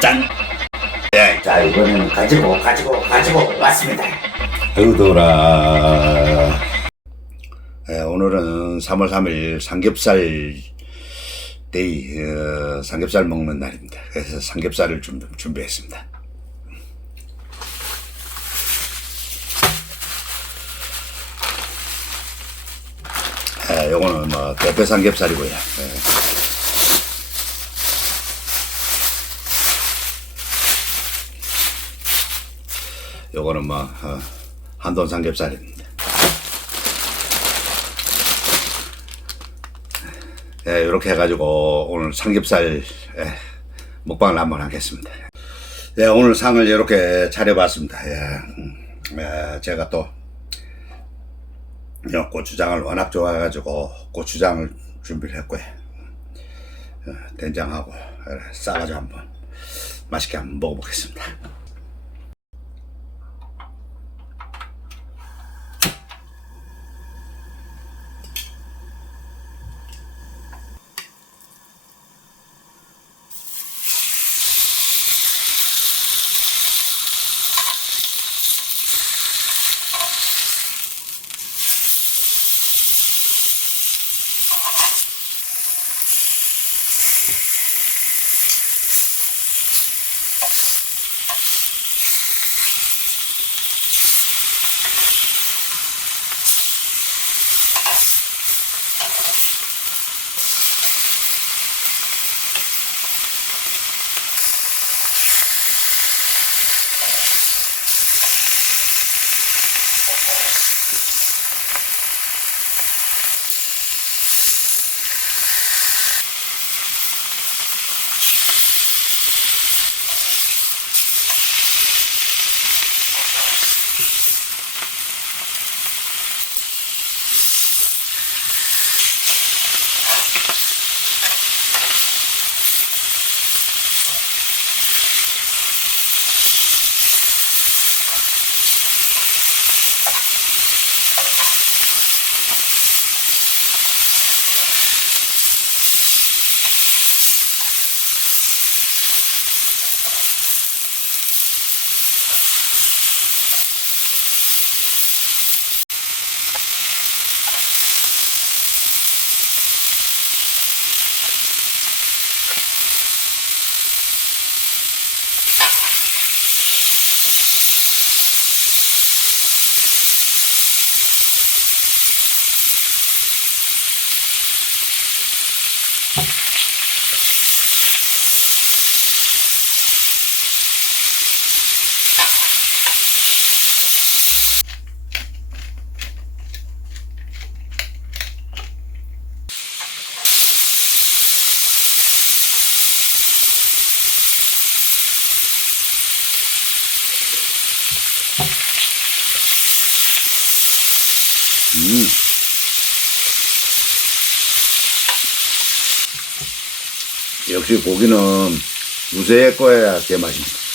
짠! 예, 자, 이거는 가지고, 가지고, 가지고 왔습니다. 아유, 더라. 예, 오늘은 3월 3일 삼겹살 데이, 어, 삼겹살 먹는 날입니다. 그래서 삼겹살을 좀, 좀 준비했습니다. 예, 요거는 뭐 대패 삼겹살이고요. 예. 요거는 뭐 어, 한돈 삼겹살입니다. 예, 이렇게 해가지고 오늘 삼겹살 예, 먹방을 한번 하겠습니다. 예, 오늘 상을 이렇게 차려봤습니다. 예, 음, 예, 제가 또요 고추장을 워낙 좋아해가지고 고추장을 준비를 했고요. 어, 된장하고 이렇게 싸가지고 한번 맛있게 한번 먹어보겠습니다. 역시 고기는 무쇠에 꺼야 제맛입니다.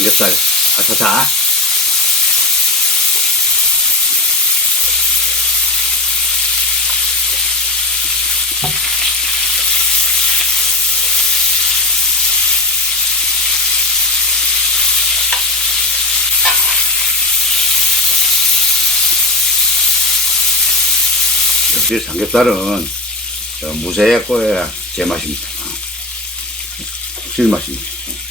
삼겹살 아차차 역시 삼겹살은 저 무쇠에 꼬여야 제맛입니다. 실맛입니다.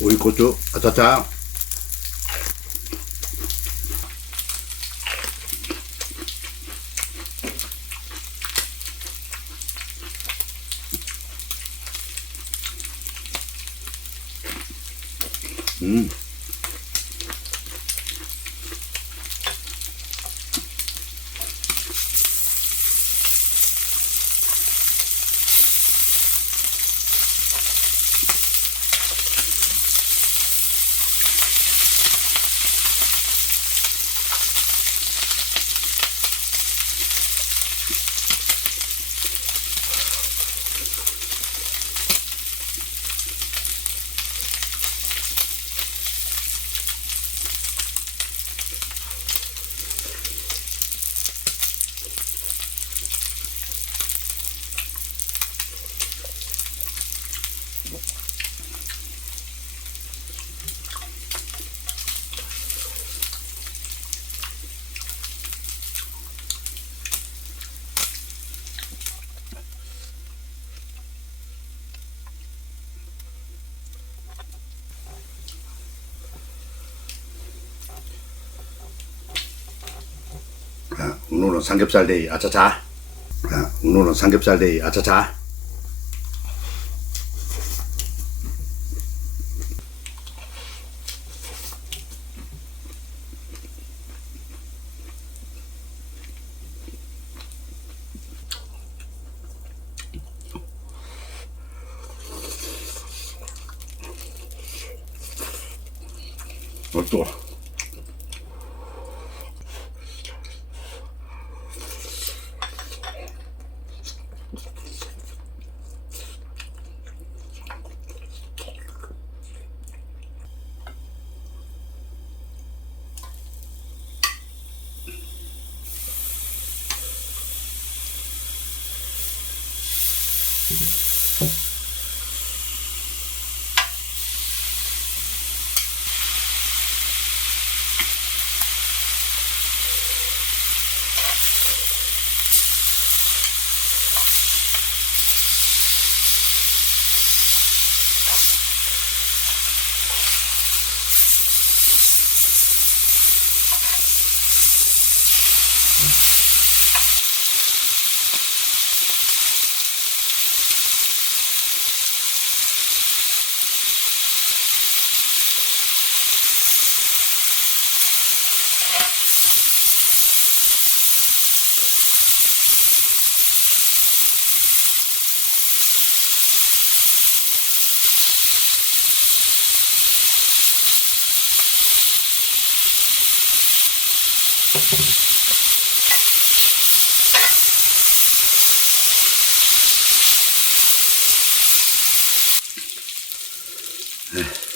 오이고추 오늘은 삼겹살 데이 아차차. 아, 오늘은 삼겹살 데이 아차차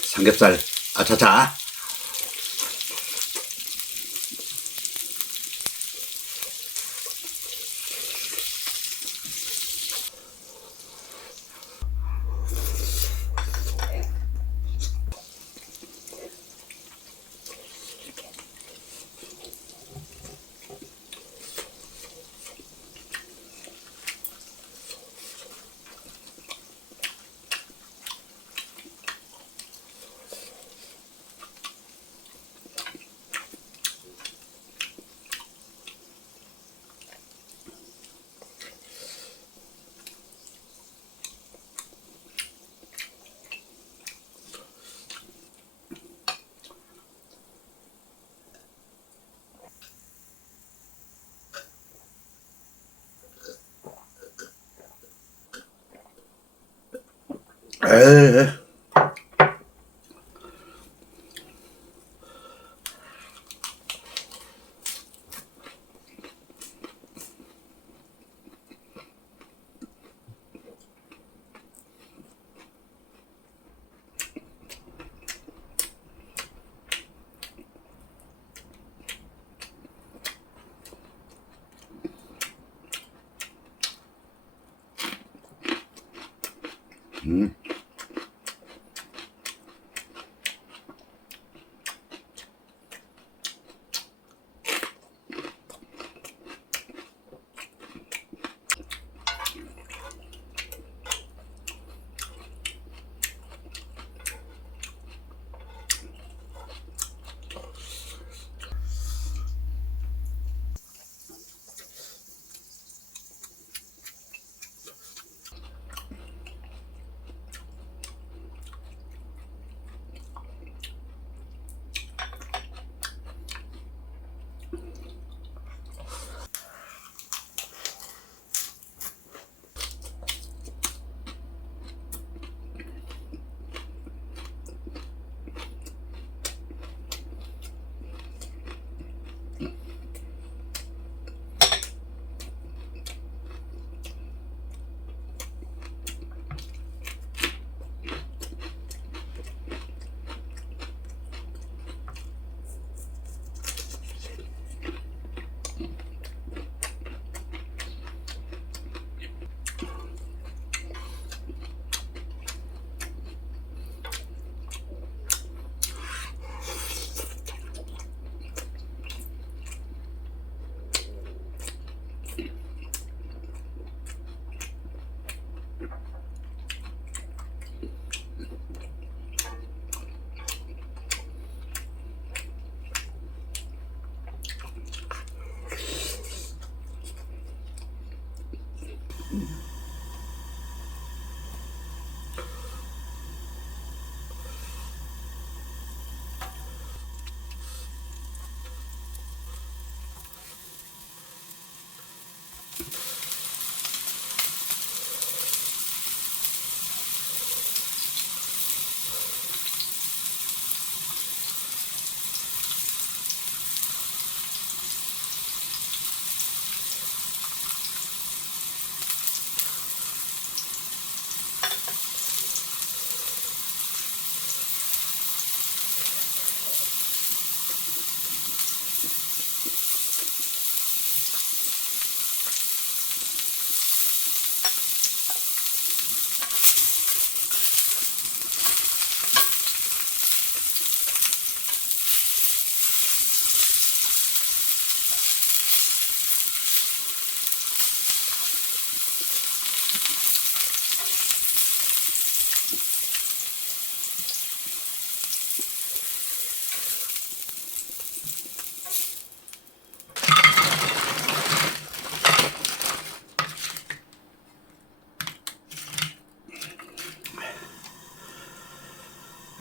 삼겹살. 아차차 에이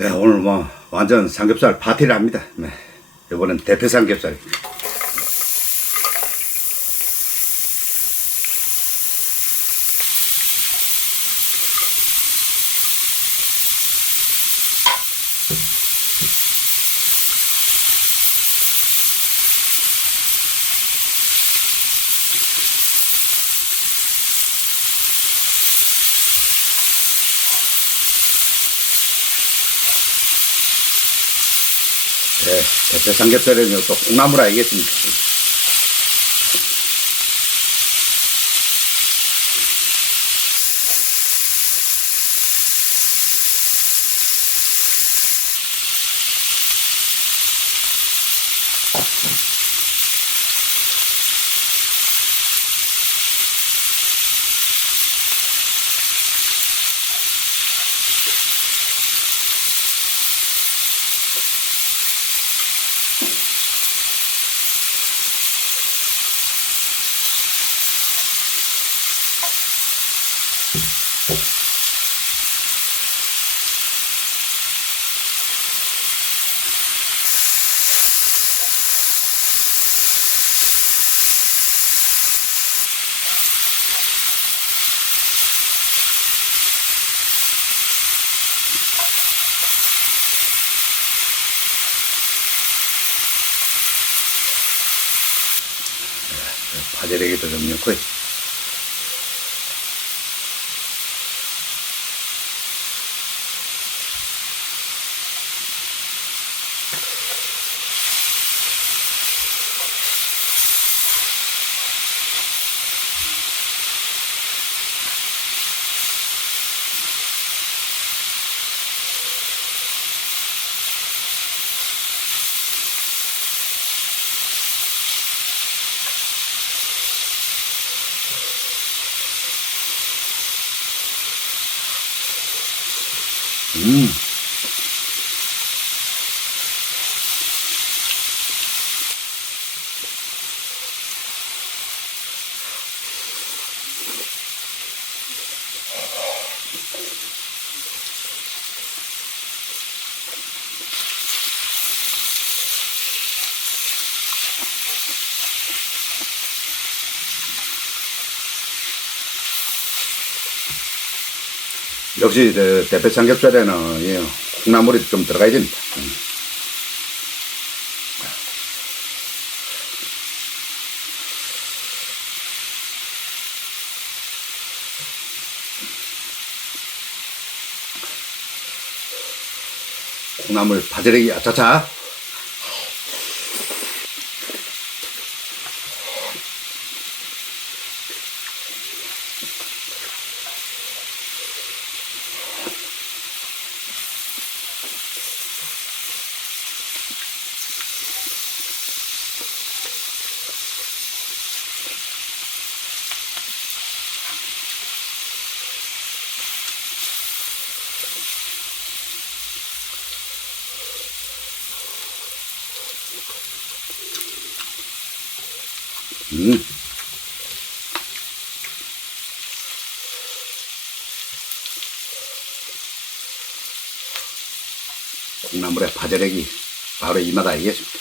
네, 오늘 뭐 완전 삼겹살 파티를 합니다. 네. 이번엔 대패 삼겹살. 네, 대패 삼겹살에는 또 콩나물 아니겠습니까? 파재래기 Hum. 역시 그 대패 삼겹살에는 이 콩나물이 좀 들어가야 됩니다. 음. 콩나물 바지락이 아차차 음. 콩나물에 바지락이 바로 이맛 아니겠습니까?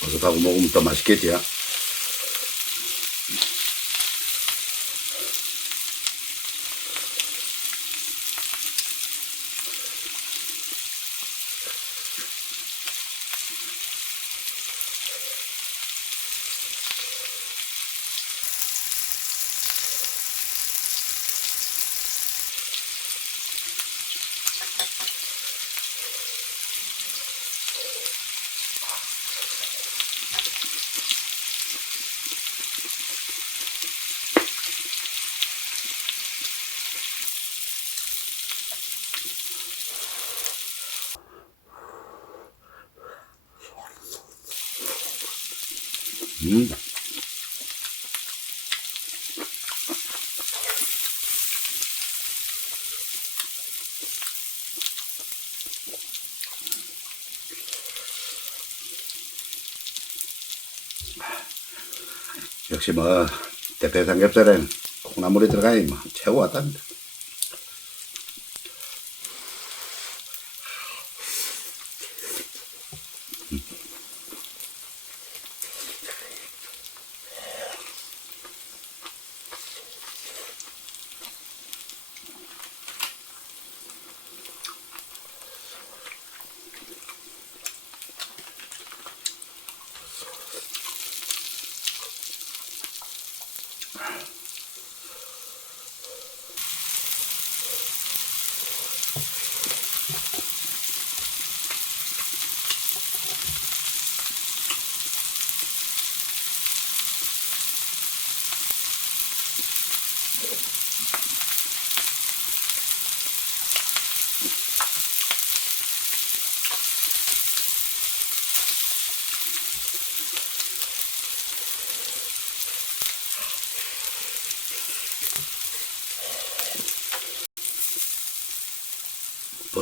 버섯하고 먹으면 더 맛있겠지요. 음. 역시 뭐 대패 삼겹살엔 콩나물이 들어가야 뭐 최고 같답니다.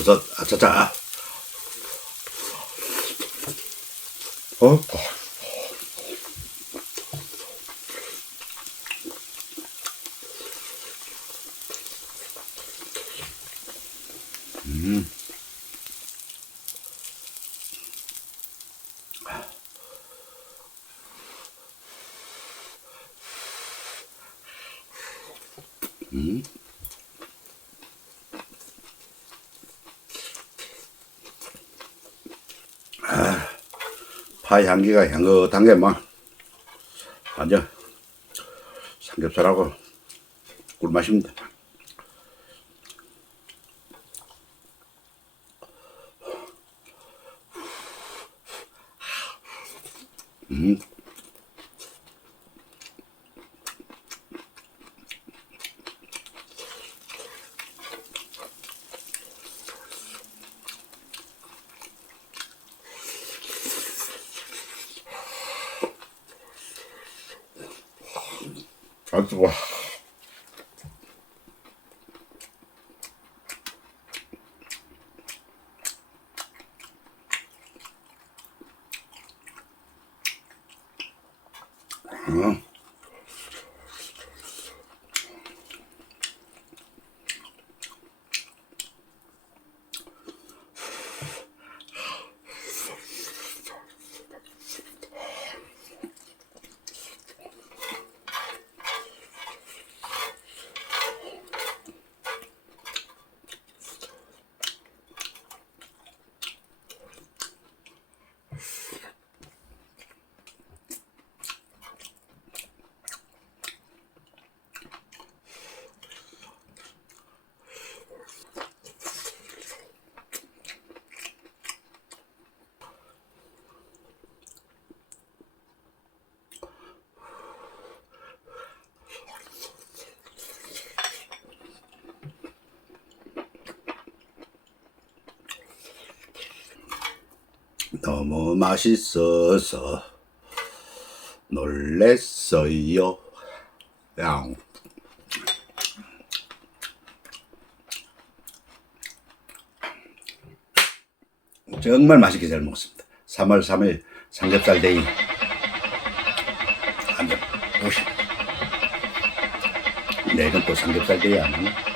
버섯, 아차차. 어? 파 향기가 향긋한 게 막, 완전 삼겹살하고 꿀맛입니다. 아, 뜨거 어. 너무 맛있어서 놀랬어요. 양. 정말 맛있게 잘 먹었습니다. 3월 3일 삼겹살 데이. 한점 50. 내일은 또 삼겹살 데이 안 하나?